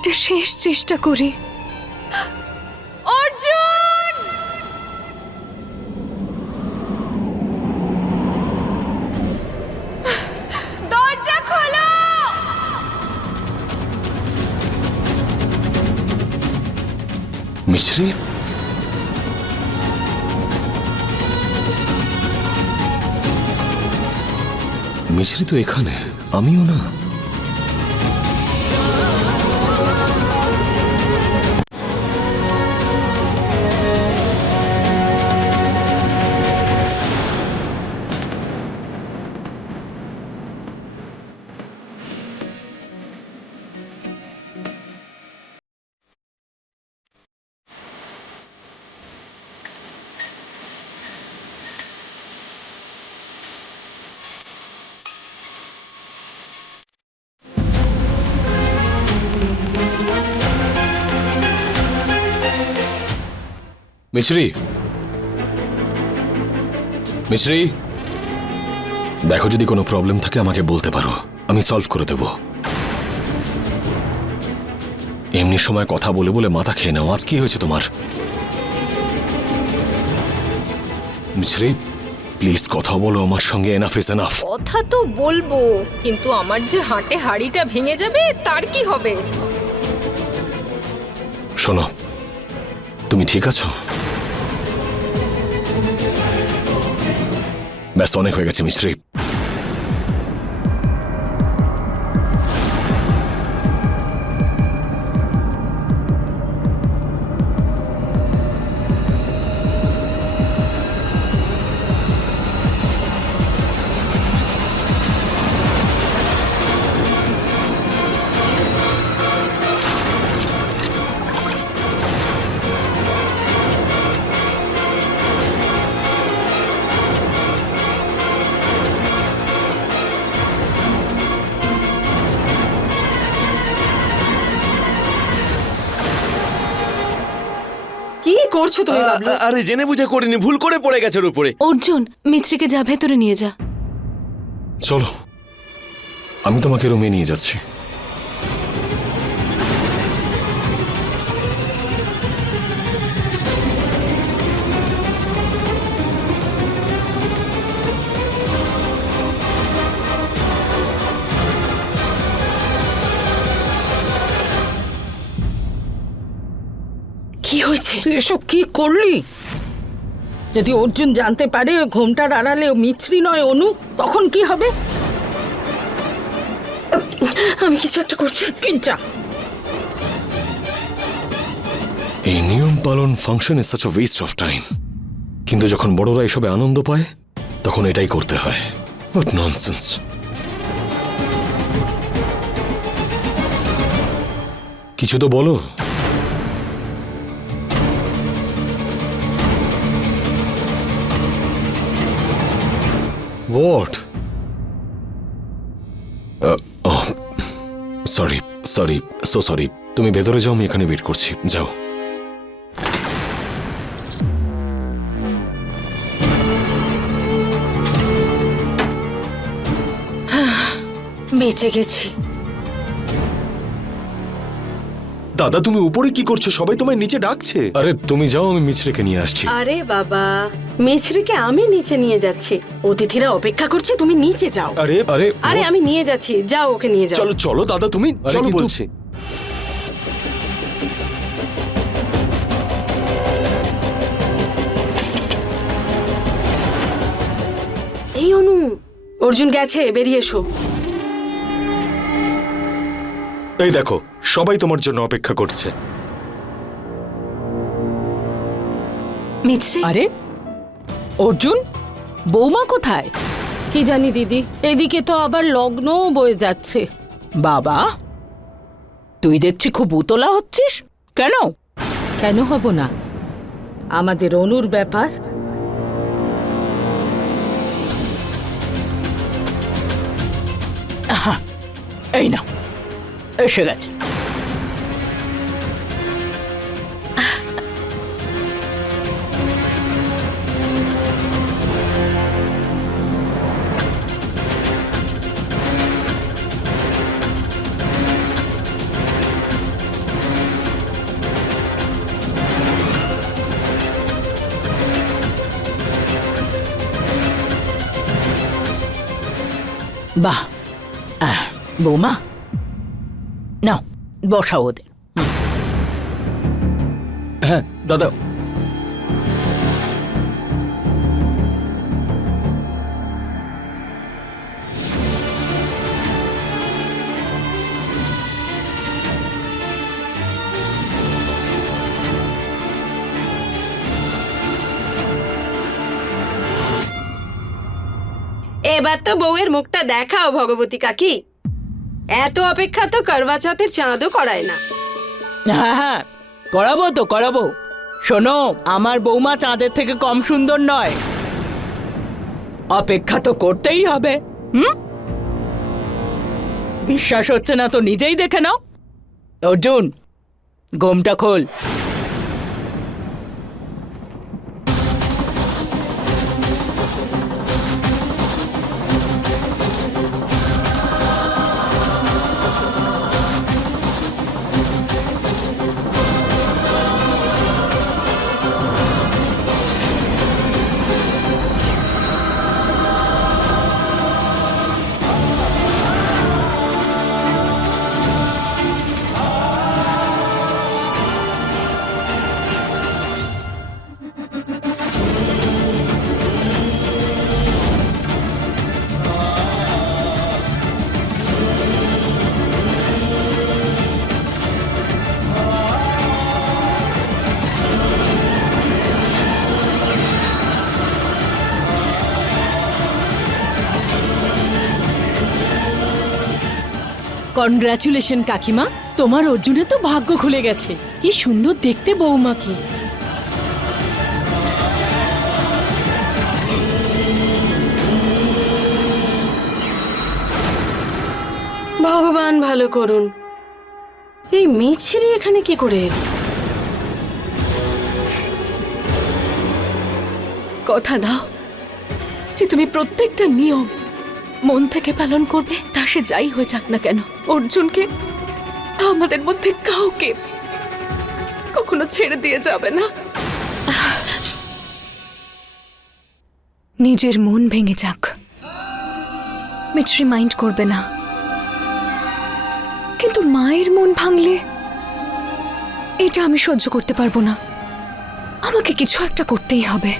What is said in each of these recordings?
একটা শেষ চেষ্টা করি। অর্জুন! দরজা খোলো! মিছরি, মিছরি তো এখানে, আমিও না। মিছরি, মিছরি, দেখো যদি কোনো প্রবলেম থাকে আমাকে বলতে পারো, আমি সলভ করে দেব। এমনি সময় কথা বলে বলে মাথা খেয়ে নাও। আজ কি হয়েছে তোমার? মিছরি, প্লিজ কথা বলো আমার সঙ্গে। Enough is enough. কথা তো বলবো, কিন্তু আমার যে হাটে হাড়িটা ভেঙে যাবে তার কি হবে? শোনো, তুমি ঠিক আছো? ব্যাস, অনেক হয়ে গেছে মিছরি। কি করছো তুমি বাবলু? আরে জেনে বুঝে করিনি, ভুল করে পড়ে গেছে ওর উপরে। অর্জুন, মিছরিকে যা ভেতরে নিয়ে যা। চলো, আমি তোমাকে রুমে নিয়ে যাচ্ছি। কি হয়েছে? তুই এসব কি করলি? যদি অর্জুন জানতে পারে ঘোমটার আড়ালে ও মিছরি নয় অনু, তখন কি হবে? আমি কিছু একটা করছি। কিঞ্চা, এই নিয়ম পালন function is such a West of time. কিন্তু যখন বড়রা এসবে আনন্দ পায় তখন এটাই করতে হয়। What nonsense. কিছু তো বলো। What? Sorry, sorry, so sorry. তুমি ভেতরে যাও, আমি এখানে ওয়েট করছি। যাও। বেঁচে গেছি। দাদা, তুমি উপরে কি করছো? সবাই তোমায় নিচে ডাকছে। আরে তুমি যাও, আমি মিছরিকে নিয়ে আসছি। আরে বাবা, মিছরিকে আমি নিচে নিয়ে যাচ্ছি। অতিথিরা অপেক্ষা করছে, তুমি নিচে যাও। আরে আরে আরে আমি নিয়ে যাচ্ছি, যাও ওকে নিয়ে যাও। চলো চলো দাদা, তুমি আরে চলো কিন্তু- বলছি। এই অনু, অর্জুন গেছে, বেরিয়ে এসো। এই দেখো, সবাই তোমার জন্য অপেক্ষা করছে। মিছরি, আরে অর্জুন, বৌমা কোথায়? কি জানি দিদি, এদিকে তো আবার লগ্নও বয়ে যাচ্ছে। বাবা, তুই দেখছি খুব উতলা হচ্ছিস কেন? কেন হব না? আমাদের অনুর ব্যাপার। আহা, এই না, এসে গেছে। বাহ, বৌমা নাও বসাও ওদের। হ্যাঁ দাদা, এবার তো বউয়ের মুখটা দেখাও ভগবতী কাকি। এত অপেক্ষা তো করবা চৌথের চাঁদও করায় না। হ্যাঁ হ্যাঁ, করাবো তো করাবো। শোনো, আমার বৌমা চাঁদের থেকে কম সুন্দর নয়, অপেক্ষা তো করতেই হবে। বিশ্বাস হচ্ছে না তো নিজেই দেখে নাও। অর্জুন, গোমটা খোল। কনগ্রাচুলেশন কাকিমা, তোমার অর্জুনের তো ভাগ্য খুলে গেছে। কি সুন্দর দেখতে বৌমাকে। ভগবান ভালো করুন। এই মিছরি এখানে কি করে এলো? কথা দাও যে তুমি প্রত্যেকটা নিয়ম মন থেকে পালন করবে, তা সে যাই হয়ে যাক না কেন। অর্জুনকে, আমাদের মধ্যে কাউকে কখনো ছেড়ে দিয়ে যাবে না। নিজের মন ভেঙে যাক, মিছরি মাইন্ড করবে না, কিন্তু মায়ের মন ভাঙলে এটা আমি সহ্য করতে পারবো না। আমাকে কিছু একটা করতেই হবে।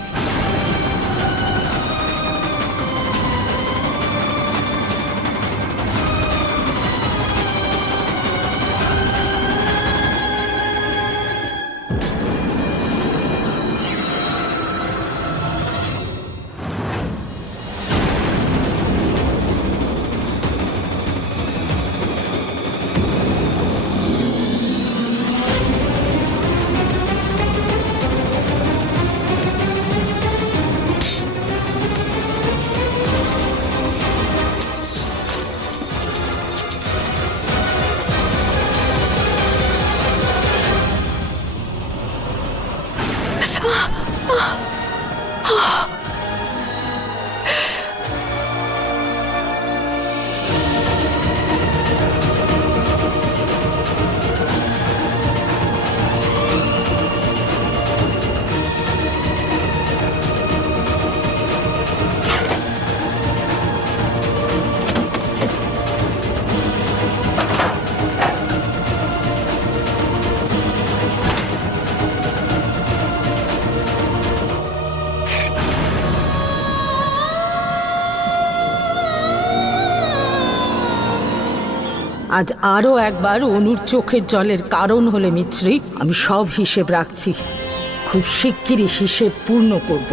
আজ আরো একবার অনুর চোখের জলের কারণ হলে মিছরি, আমি সব হিসেব রাখছি, খুব শিগগিরই হিসেব পূর্ণ করব।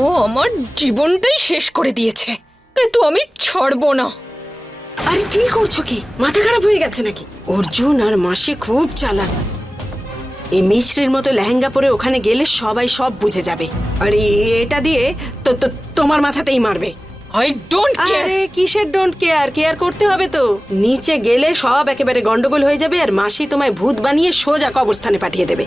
ও আমার জীবনটাই শেষ করে দিয়েছে, কিন্তু আমি ছাড়বো না। আরে কি করছো কি? মাথা খারাপ হয়ে গেছে নাকি? অর্জুন আর মাসি খুব চালাক। এই মিছরির মতো লেহেঙ্গা পরে ওখানে গেলে সবাই সব বুঝে যাবে, আর এটা দিয়ে তো তোমার মাথাতেই মারবে। I don't care. আরে কিসের ডোন্ট কেয়ার? কেয়ার করতে হবে তো। নিচে গেলে সব একেবারে গন্ডগোল হয়ে যাবে, আর মাসি তোমায় ভূত বানিয়ে সোজা কবরস্থানে পাঠিয়ে দেবে।